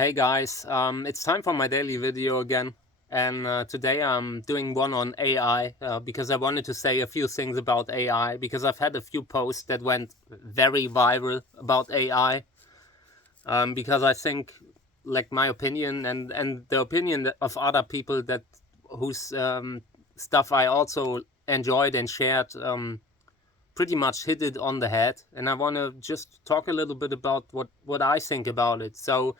Hey guys, it's time for my daily video again, and today I'm doing one on AI because I wanted to say a few things about AI because I've had a few posts that went very viral about AI because I think, like my opinion and the opinion of other people that whose stuff I also enjoyed and shared pretty much hit it on the head, and I want to just talk a little bit about what I think about it. So.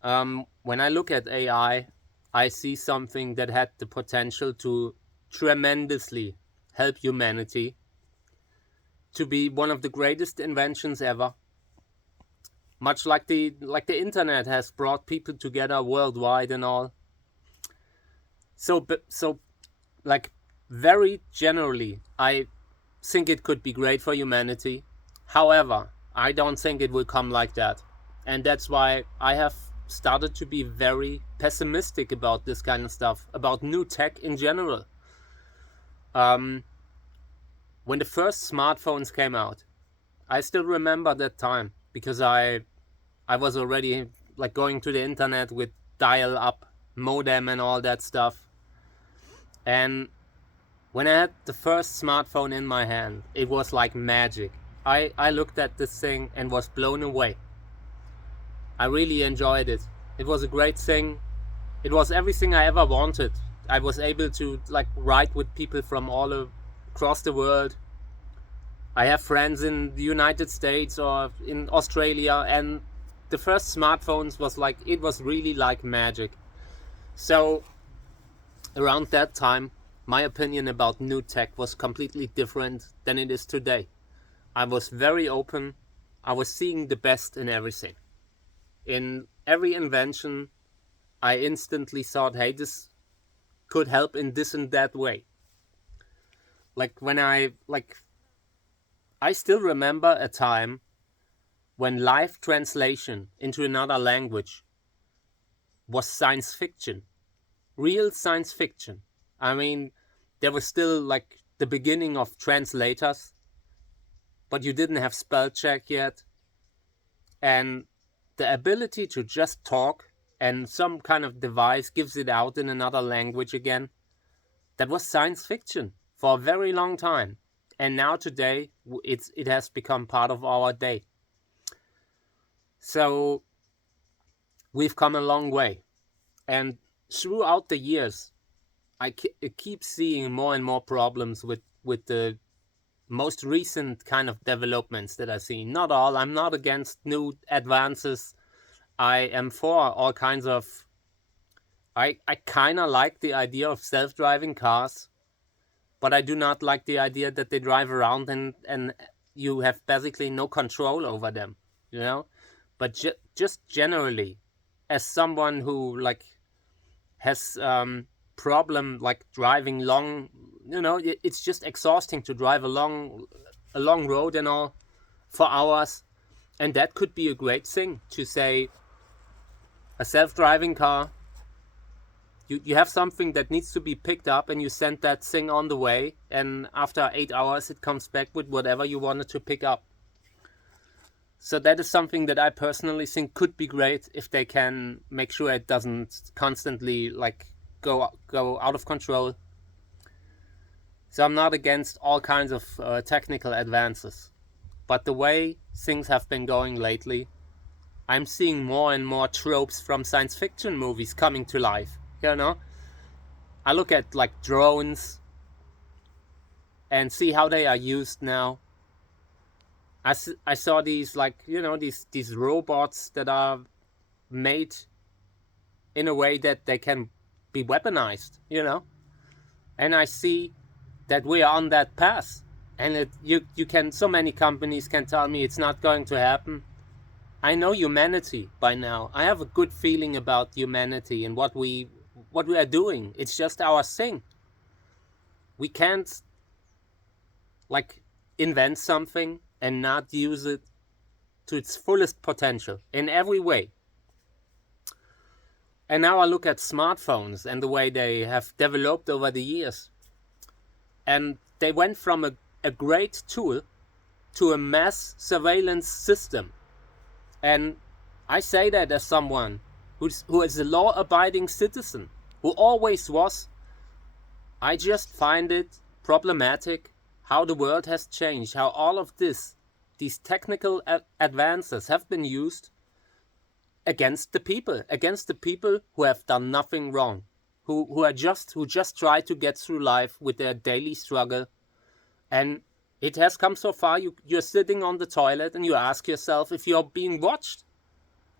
When I look at I see something that had the potential to tremendously help humanity, to be one of the greatest inventions ever. Much like the internet has brought people together worldwide and all. So like very generally, I think it could be great for humanity. However, I don't think it will come like that. And that's why I have started to be very pessimistic about this kind of stuff, about new tech in general. Um, when the first smartphones came out, I still remember that time because I was already like going to the internet with dial-up modem and all that stuff. And when I had the first smartphone in my hand, it was like magic. I looked at this thing and was blown away. I really enjoyed it. It was a great thing. It was everything I ever wanted. I was able to like write with people from all across the world. I have friends in the United States or in Australia, and the first smartphones was like, it was really like magic. So around that time, my opinion about new tech was completely different than it is today. I was very open. I was seeing the best in everything. In every invention, I instantly thought, hey, this could help in this and that way. Like when I still remember a time when live translation into another language was science fiction, real science fiction. I mean, there was still like the beginning of translators, but you didn't have spell check yet. And the ability to just talk and some kind of device gives it out in another language again, that was science fiction for a very long time. And now today, it has become part of our day. So we've come a long way. And throughout the years, I keep seeing more and more problems with the most recent kind of developments that I see. Not all. I'm not against new advances. I am for all kinds of. I kind of like the idea of self-driving cars, but I do not like the idea that they drive around and you have basically no control over them, you know. But just generally, as someone who like has problem like driving long, it's just exhausting to drive a long road and all for hours, and that could be a great thing to say a self-driving car. You have something that needs to be picked up and you send that thing on the way, and after 8 hours it comes back with whatever you wanted to pick up. So that is something that I personally think could be great if they can make sure it doesn't constantly like go out of control. So I'm not against all kinds of technical advances, but the way things have been going lately, I'm seeing more and more tropes from science fiction movies coming to life. I look at like drones and see how they are used now. I saw these like these robots that are made in a way that they can be weaponized, and I see that we are on that path. And you can, so many companies can tell me it's not going to happen. I know humanity by now. I have a good feeling about humanity and what we are doing. It's just our thing. We can't like invent something and not use it to its fullest potential in every way. And now I look at smartphones and the way they have developed over the years. And they went from a great tool to a mass surveillance system. And I say that as someone who is a law-abiding citizen, who always was. I just find it problematic how the world has changed, how all of these technical advances have been used against the people who have done nothing wrong, who just try to get through life with their daily struggle. And it has come so far, you're sitting on the toilet and you ask yourself if you're being watched.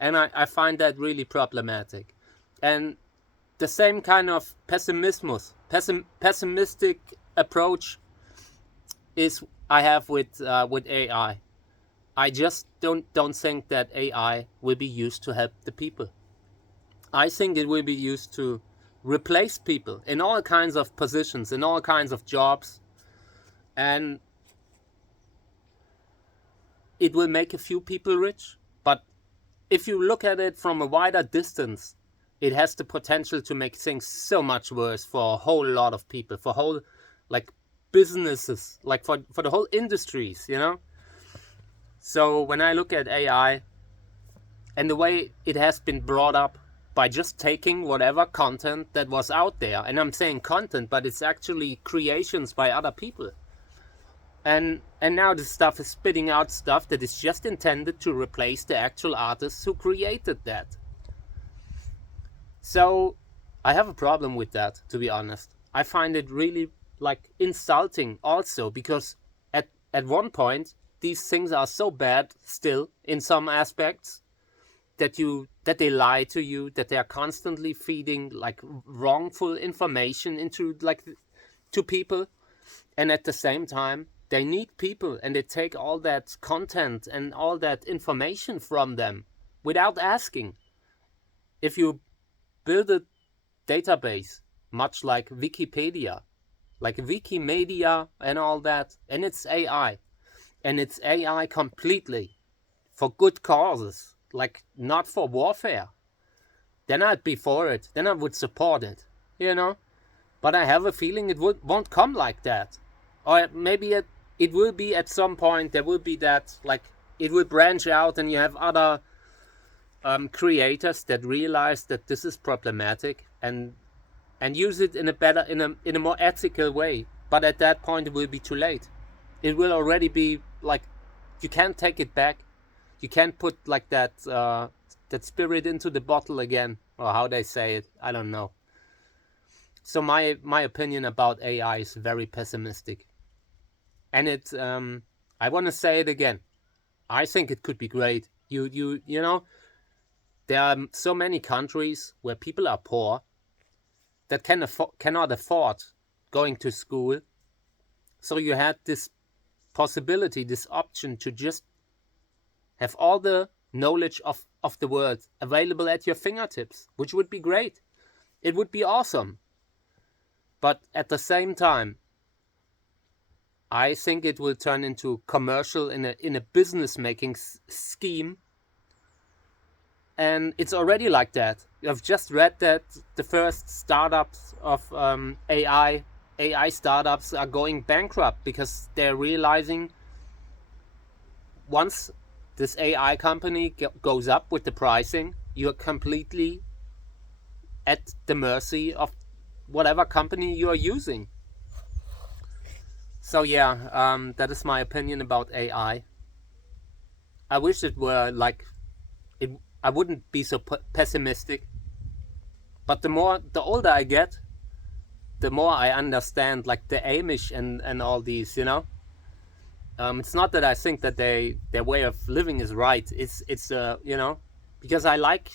And I find that really problematic. And the same kind of pessimistic approach is I have with AI. I just don't think that AI will be used to help the people. I think it will be used to replace people in all kinds of positions, in all kinds of jobs, and it will make a few people rich. But if you look at it from a wider distance, it has the potential to make things so much worse for a whole lot of people, for whole like businesses, like for the whole industries, you know. So when I look at AI and the way it has been brought up by just taking whatever content that was out there, and I'm saying content, but it's actually creations by other people. And now this stuff is spitting out stuff that is just intended to replace the actual artists who created that. So I have a problem with that, to be honest. I find it really like insulting also, because at one point these things are so bad still in some aspects that they lie to you, that they are constantly feeding like wrongful information into like to people, and at the same time they need people and they take all that content and all that information from them without asking. If you build a database much like Wikipedia and all that, and it's AI completely for good causes, like not for warfare, then I'd be for it, then I would support it, you know. But I have a feeling it won't come like that. Or maybe it will be at some point. There will be that, like, it will branch out and you have other creators that realize that this is problematic and use it in a more ethical way. But at that point it will be too late. It will already be like, you can't take it back. You can't put like that spirit into the bottle again, or how they say it. I don't know. So my opinion about AI is very pessimistic. And I want to say it again. I think it could be great. You know, there are so many countries where people are poor that cannot afford going to school. So you had this possibility, this option to just have all the knowledge of the world available at your fingertips, which would be great. It would be awesome. But at the same time, I think it will turn into commercial in a business making scheme. And it's already like that. I've just read that the first startups of AI startups are going bankrupt because they're realizing once this AI company goes up with the pricing, you're completely at the mercy of whatever company you are using. So yeah, that is my opinion about AI. I wish it were like it. I wouldn't be so pessimistic. But the older I get, the more I understand like the Amish and all these, you know. It's not that I think that their way of living is right. It's you know, because I like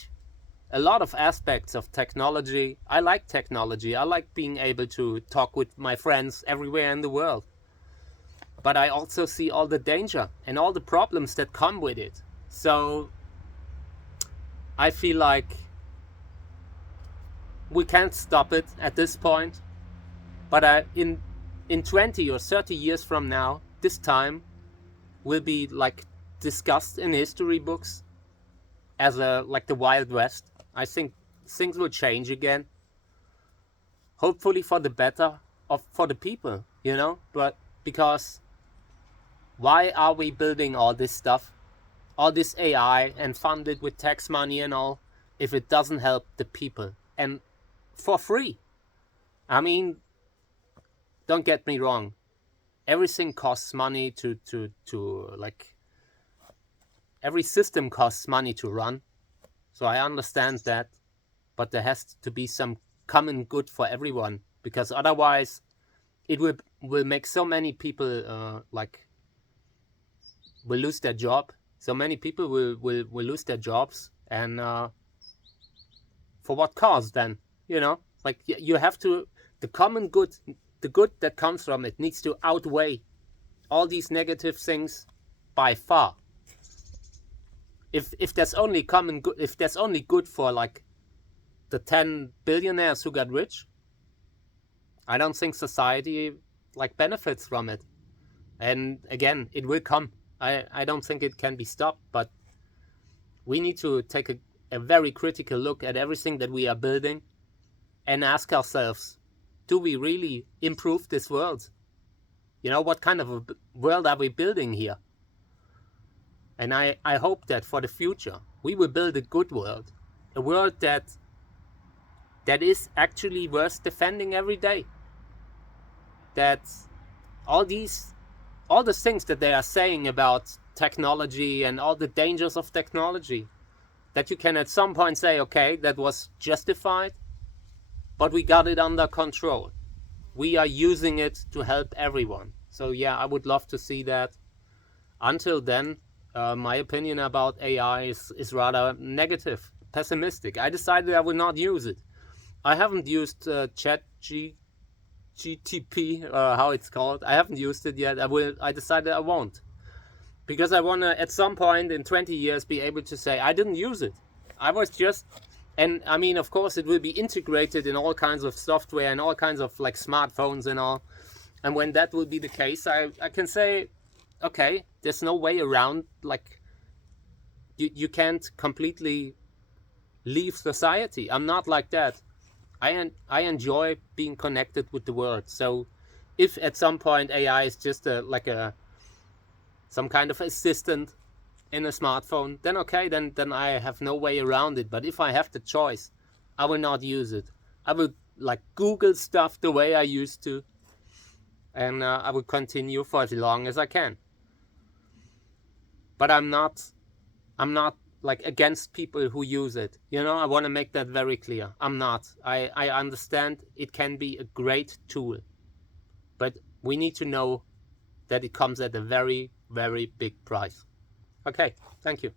a lot of aspects of technology. I like technology. I like being able to talk with my friends everywhere in the world. But I also see all the danger and all the problems that come with it. So I feel like we can't stop it at this point. But in 20 or 30 years from now, this time will be like discussed in history books as like the Wild West. I think things will change again. Hopefully for the better for the people, you know. But because why are we building all this stuff? all this AI and fund it with tax money and all if it doesn't help the people and for free. I mean, don't get me wrong. Everything costs money to like, every system costs money to run. So I understand that, but there has to be some common good for everyone, because otherwise it will make so many people like will lose their job. So many people will lose their jobs, and for what cause then? You know, like you have to, the common good, the good that comes from it needs to outweigh all these negative things by far. If there's only common good, if there's only good for like the 10 billionaires who got rich, I don't think society like benefits from it. And again, it will come. I don't think it can be stopped, but we need to take a very critical look at everything that we are building and ask ourselves, do we really improve this world? You know, what kind of a world are we building here? And I hope that for the future, we will build a good world, a world that is actually worth defending every day. That all the things that they are saying about technology and all the dangers of technology, that you can at some point say, okay, that was justified, but we got it under control. We are using it to help everyone. So yeah, I would love to see that. Until then, my opinion about AI is rather negative, pessimistic. I decided I will not use it. I haven't used GTP, how it's called. I haven't used it yet. I decided I won't, because I want to at some point in 20 years be able to say I didn't use it. I was just, and I mean, of course it will be integrated in all kinds of software and all kinds of like smartphones and all. And when that will be the case, I can say, okay, there's no way around, like you can't completely leave society. I'm not like that. I enjoy being connected with the world. So if at some point AI is just some kind of assistant in a smartphone, then okay, then I have no way around it. But if I have the choice, I will not use it. I will like Google stuff the way I used to, and I will continue for as long as I can. But I'm not like against people who use it. You know, I want to make that very clear. I'm not. I understand it can be a great tool, but we need to know that it comes at a very, very big price. Okay, thank you.